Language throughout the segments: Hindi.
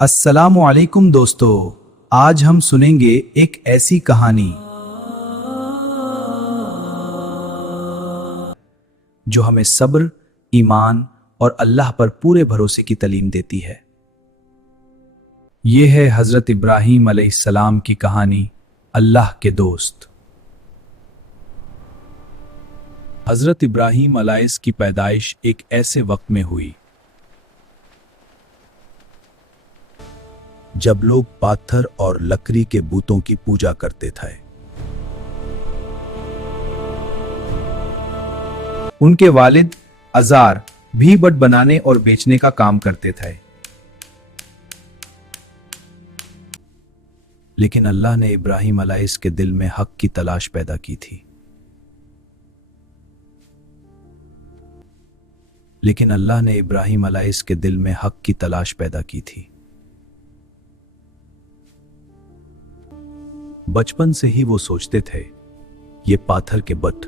अस्सलामु अलैकुम दोस्तों, आज हम सुनेंगे एक ऐसी कहानी जो हमें सब्र, ईमान और अल्लाह पर पूरे भरोसे की तालीम देती है। ये है हजरत इब्राहीम अलैहिस्सलाम की कहानी, अल्लाह के दोस्त। हजरत इब्राहीम अलैहिस्सलाम की पैदाइश एक ऐसे वक्त में हुई जब लोग पाथर और लकड़ी के बूतों की पूजा करते थे। उनके वालिद अजार भी बट बनाने और बेचने का काम करते थे, लेकिन अल्लाह ने इब्राहीम अलैहिस्सलाम के दिल में हक की तलाश पैदा की थी। लेकिन अल्लाह ने इब्राहीम अलैहिस्सलाम के दिल में हक की तलाश पैदा की थी। बचपन से ही वो सोचते थे, ये पाथर के बट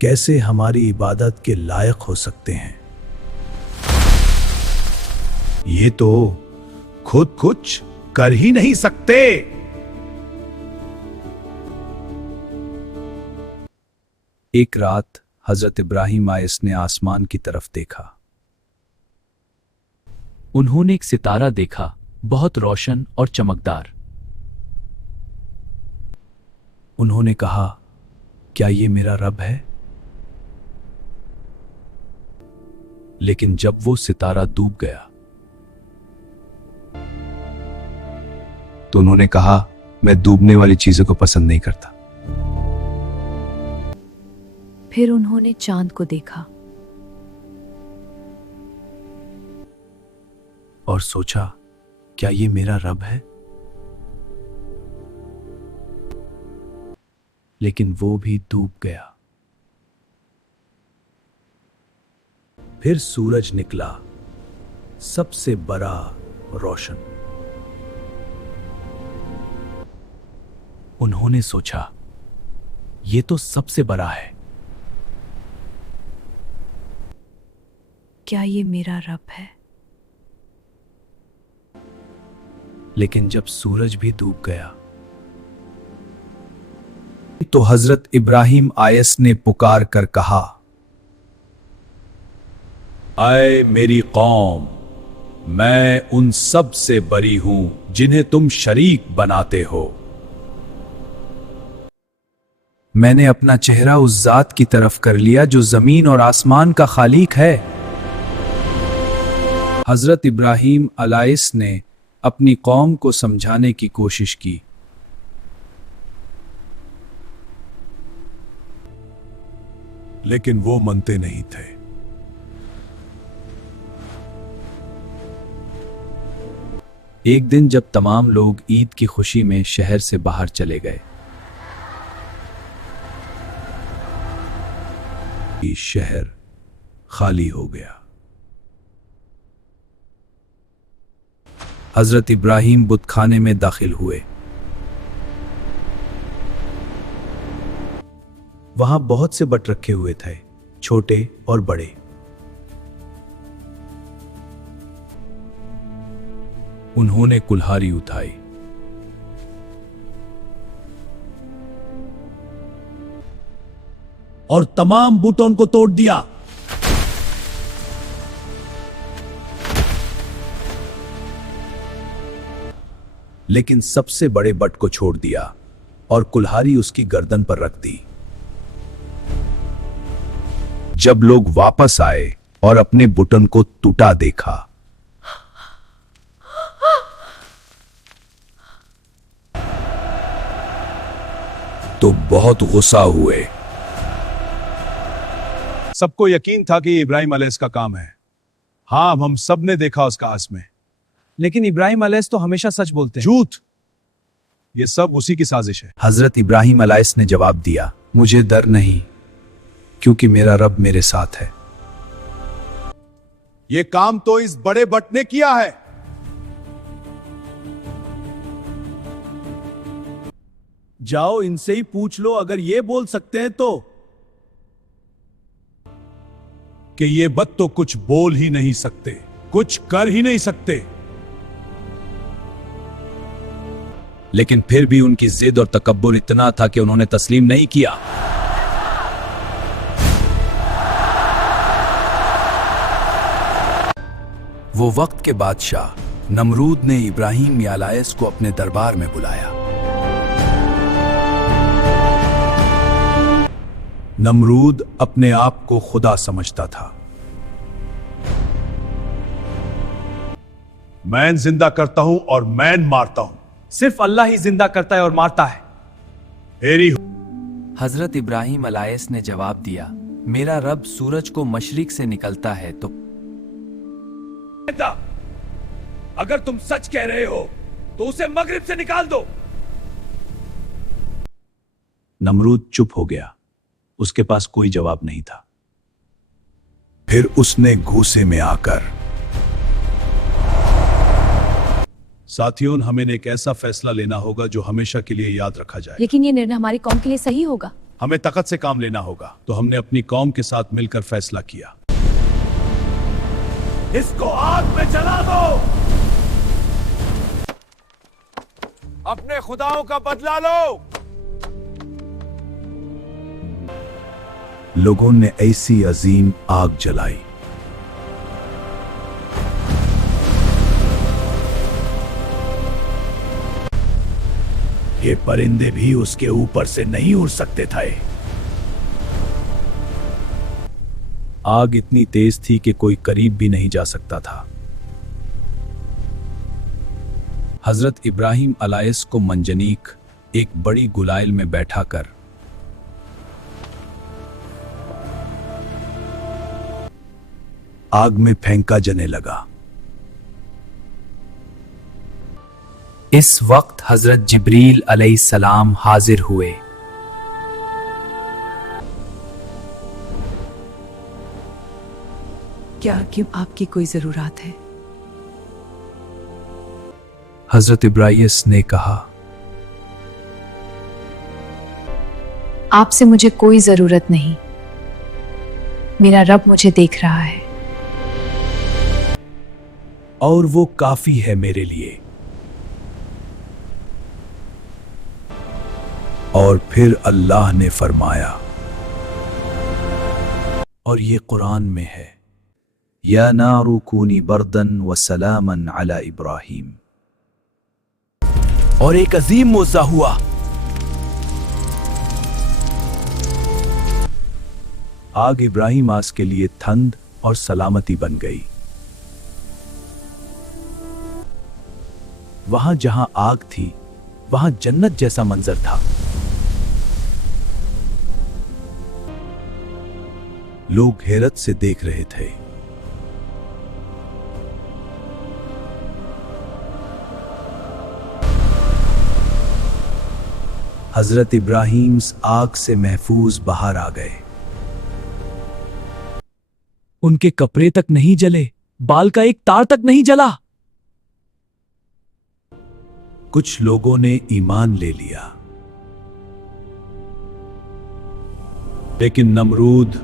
कैसे हमारी इबादत के लायक हो सकते हैं। ये तो खुद कुछ कर ही नहीं सकते। एक रात हजरत इब्राहीम अलैहिस्सलाम ने आसमान की तरफ देखा। उन्होंने एक सितारा देखा, बहुत रोशन और चमकदार। उन्होंने कहा, क्या ये मेरा रब है? लेकिन जब वो सितारा डूब गया तो उन्होंने कहा, मैं डूबने वाली चीजों को पसंद नहीं करता। फिर उन्होंने चांद को देखा और सोचा, क्या ये मेरा रब है? लेकिन वो भी डूब गया। फिर सूरज निकला, सबसे बड़ा रोशन। उन्होंने सोचा, ये तो सबसे बड़ा है। क्या ये मेरा रब है? लेकिन जब सूरज भी डूब गया तो हजरत इब्राहीम अलैहिस्सलाम ने पुकार कर कहा, आए मेरी कौम, मैं उन सब से बरी हूं जिन्हें तुम शरीक बनाते हो। मैंने अपना चेहरा उस जात की तरफ कर लिया जो जमीन और आसमान का खालिक है। हजरत इब्राहीम अलैहिस्सलाम ने अपनी कौम को समझाने की कोशिश की, लेकिन वो मानते नहीं थे। एक दिन जब तमाम लोग ईद की खुशी में शहर से बाहर चले गए, शहर खाली हो गया। हजरत इब्राहीम बुतखाने में दाखिल हुए। वहां बहुत से बट रखे हुए थे, छोटे और बड़े। उन्होंने कुल्हाड़ी उठाई और तमाम बुतों को तोड़ दिया। लेकिन सबसे बड़े बट को छोड़ दिया और कुल्हाड़ी उसकी गर्दन पर रख दी। जब लोग वापस आए और अपने बुटन को टूटा देखा तो बहुत गुस्सा हुए। सबको यकीन था कि इब्राहीम अलैहिस्सलाम का काम है। हाँ, हम सब ने देखा उसका आज़म है। लेकिन इब्राहीम अलैहिस्सलाम तो हमेशा सच बोलते हैं। झूठ, ये सब उसी की साजिश है। हजरत इब्राहीम अलैहिस्सलाम ने जवाब दिया, मुझे डर नहीं, क्योंकि मेरा रब मेरे साथ है। ये काम तो इस बड़े बट ने किया है। जाओ इनसे ही पूछ लो, अगर ये बोल सकते हैं तो। कि ये बद तो कुछ बोल ही नहीं सकते, कुछ कर ही नहीं सकते। लेकिन फिर भी उनकी जिद और तकब्बुर इतना था कि उन्होंने तस्लीम नहीं किया। वो वक्त के बादशाह नमरूद ने इब्राहिम यालाइस को अपने दरबार में बुलाया। नमरूद अपने आप को खुदा समझता था। मैं जिंदा करता हूं और मैं मारता हूं। सिर्फ अल्लाह ही जिंदा करता है और मारता है। मेरी हजरत इब्राहिम अलैहिस्सलाम ने जवाब दिया, मेरा रब सूरज को मशरिक से निकलता है तो अगर तुम सच कह रहे हो तो उसे मगरिब से निकाल दो। नमरूद चुप हो गया, उसके पास कोई जवाब नहीं था। फिर उसने गुस्से में आकर, साथियों, हमें एक ऐसा फैसला लेना होगा जो हमेशा के लिए याद रखा जाए। लेकिन ये निर्णय हमारी कौम के लिए सही होगा। हमें ताकत से काम लेना होगा। तो हमने अपनी कौम के साथ मिलकर फैसला किया, इसको आग में जला दो, अपने खुदाओं का बदला लो। लोगों ने ऐसी अजीम आग जलाई। ये परिंदे भी उसके ऊपर से नहीं उड़ सकते थे। आग इतनी तेज थी कि कोई करीब भी नहीं जा सकता था। हजरत इब्राहिम अलैहिस को मंजनीक एक बड़ी गुलाइल में बैठाकर आग में फेंका जाने लगा। इस वक्त हजरत जिब्रील अलैहिस्सलाम हाजिर हुए। क्या क्यों आपकी कोई जरूरत है? हजरत इब्राहिम ने कहा, आपसे मुझे कोई जरूरत नहीं, मेरा रब मुझे देख रहा है और वो काफी है मेरे लिए। और फिर अल्लाह ने फरमाया, और ये कुरान में है, या नारु कूनी बर्दन व सलामन अला इब्राहिम। और एक अजीम मौजा हुआ। आग इब्राहिम आस के लिए ठंड और सलामती बन गई। वहां जहां आग थी वहां जन्नत जैसा मंजर था। लोग हैरत से देख रहे थे। हजरत इब्राहिम आग से महफूज बाहर आ गए। उनके कपड़े तक नहीं जले, बाल का एक तार तक नहीं जला। कुछ लोगों ने ईमान ले लिया, लेकिन नमरूद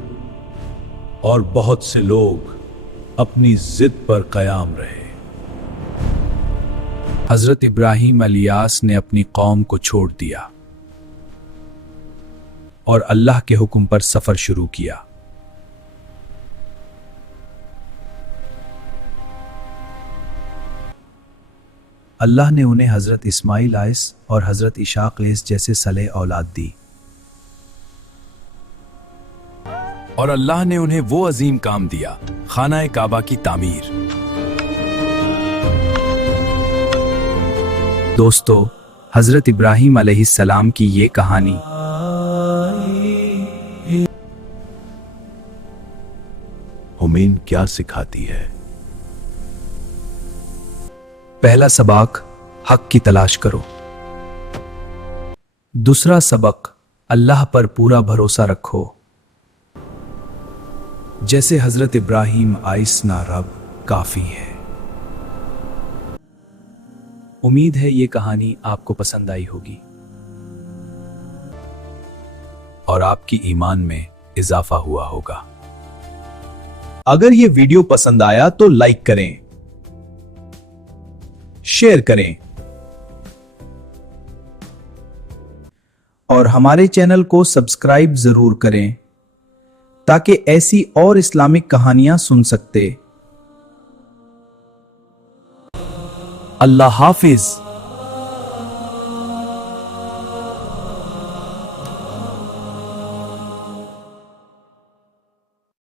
और बहुत से लोग अपनी जिद पर कायम रहे। हजरत इब्राहिम अलैहिस्सलाम ने अपनी कौम को छोड़ दिया और अल्लाह के हुक्म पर सफर शुरू किया। अल्लाह ने उन्हें हजरत इस्माइल आइस और हजरत इशाक लेस जैसे सले औलाद दी। और अल्लाह ने उन्हें वो अजीम काम दिया, खाना काबा की तामीर। दोस्तों, हजरत इब्राहिम अलैहिस्सलाम की ये कहानी हमें क्या सिखाती है? पहला सबक, हक की तलाश करो। दूसरा सबक, अल्लाह पर पूरा भरोसा रखो। जैसे हजरत इब्राहिम आइसना रब काफी है। उम्मीद है ये कहानी आपको पसंद आई होगी और आपकी ईमान में इजाफा हुआ होगा। अगर ये वीडियो पसंद आया तो लाइक करें, शेयर करें और हमारे चैनल को सब्सक्राइब जरूर करें ताकि ऐसी और इस्लामिक कहानियां सुन सकते। अल्लाह हाफिज।